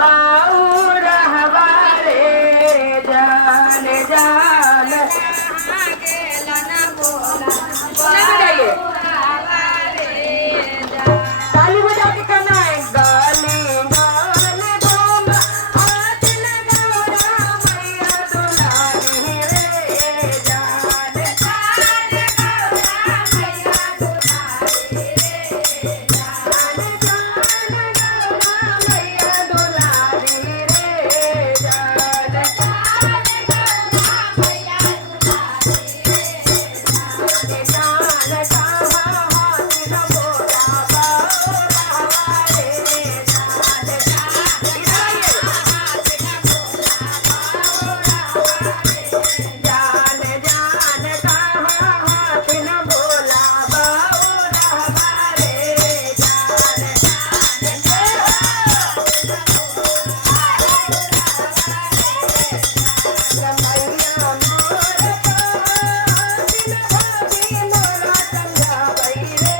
बाउर हवारे जान जान बजाइए ताली बजा के करना है गाली गाल घूम हाथ लगाना मैया दुलारी रे जान जान गौरा मैया दुलारी रे जान जान गौरा मैया दुलारी रे जान जान गौरा मैया दुलारी रे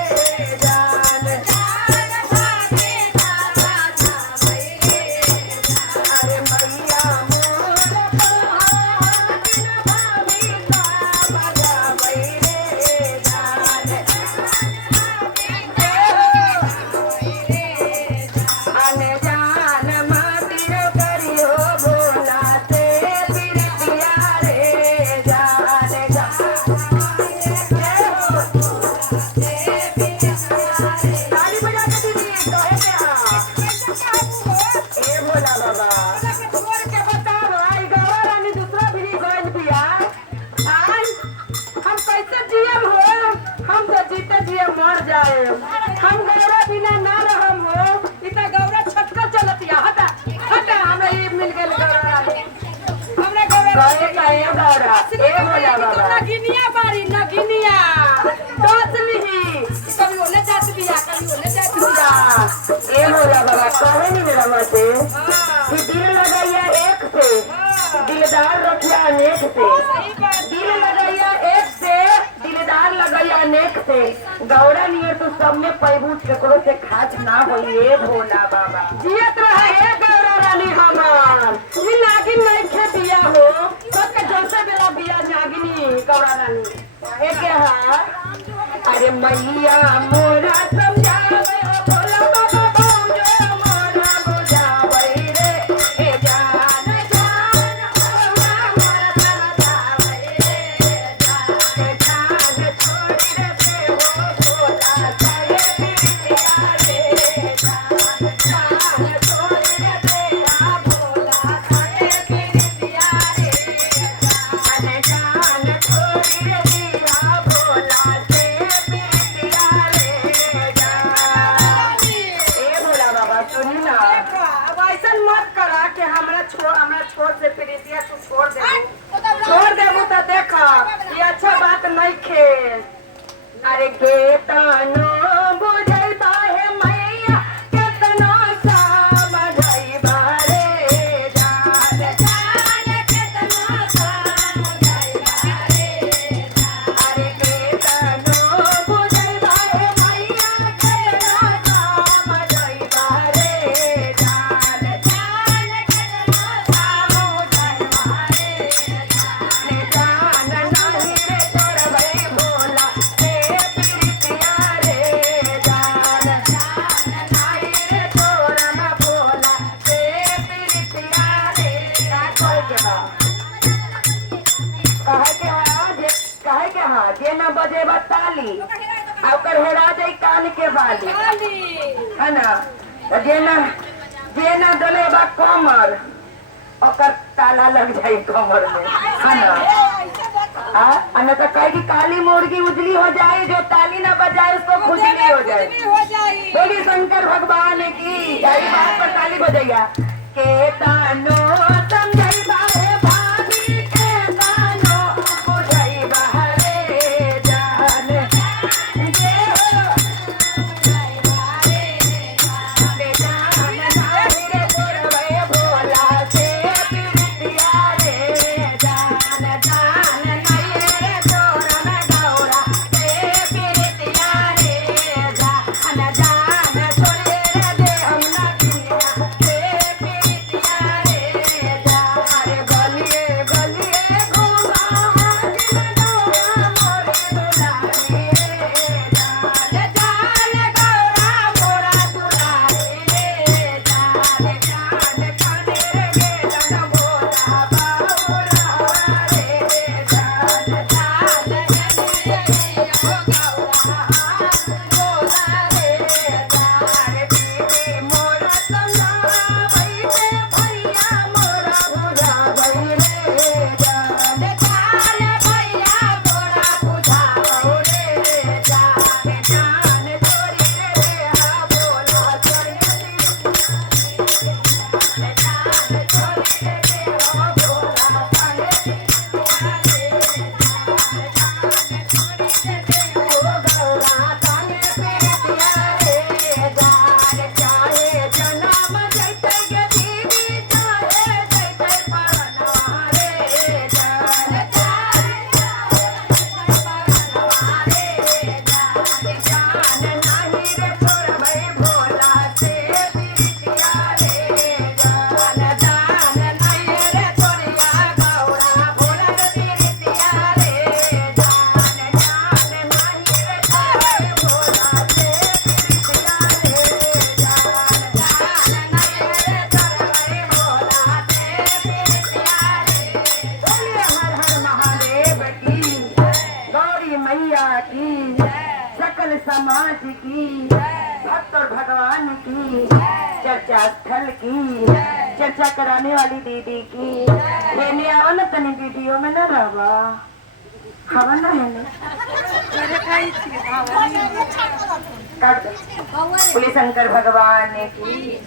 हम गौरा बिना ना रहम हो इता गौरा छटका चलतिया हटा हटा हमरा ये मिल गेल गौरा हमरा गौरा कहे कहे गौरा ए बोला बाबा नगिनिया बारी नगिनिया दोसली कभी ओने जात बिया कभी ओने जात बिया ए बोला बाबा कहे नहीं मेरा मते कि दिल लगाया एक से दिलदार रखिया अनेक से दिल लगाया एक से दिलदार लगाया अनेक से गौरा नियर तो सब में पैबूत केकरो से खाच ना होइए भोला बाबा जियत रहा है गौरा रानी हमार ई नागिन नहीं खे बिया हो सबके जैसे बेला बिया नागिनी गौरा रानी है क्या है अरे मैया मोरा समझावे ओ भोला बाबा भौजो मोरा बुझावे रे ए जान जान मोरा मोरा समझावे रे जान जान छोड़ी रे देवो भोला चाहे पिया रे जान जान छोड़ी रे देया भोला चाहे पिया रे जान जान छोड़ी रे दिया भोला से पिया रे जान ए भोला बाबा सुनी ना अब ऐसा मत करा कि हमरा छोड़ से प्रीतिया तू छोड़ देबू तो देखा ये अच्छा बात नहीं खे अरे गेतनो बुझई बाहे मैया केतनो समझई बारे जान जान केतनो समझई बारे अरे गेतनो बुझई बाहे मैया केतनो समझई बारे जान जान केतनो समझई बारे जान नहीं रे तोरबै भोला से प्रीतिया रे जान जान नहीं रे तोरमा भोला से प्रीतिया रे का कोई के बा कहे के हां जे न बजे ताली आ ओकर हेरा जाई कान के बाली है ना जे न डले बा कमर ओकर ताला लग जाई कमर में है ना अन्य तो कहे कि काली मुर्गी उजली हो जाए जो ताली न बजाए उसको खुजली हो जाए बोली शंकर भगवान की यही बात पर ताली बजाइया के तानो समझई बाहे भाभी के तानो बुझई बाहे जान जे हो बुझई बाहे जान जान रे तोरबै भोला से प्रीतिया रे जान जान नहीं रे तोरम गौरा से प्रीतिया रे जान जान छोड़े रे दे हम ना दुनिया से मैया की, सकल समाज की, भक्त और भगवान की, चर्चा स्थल की, चर्चा कराने वाली दीदी की। लेने आओ ना तनी वीडियो में ना रहा हवा ना है ना काट दे। बोले शंकर भगवान की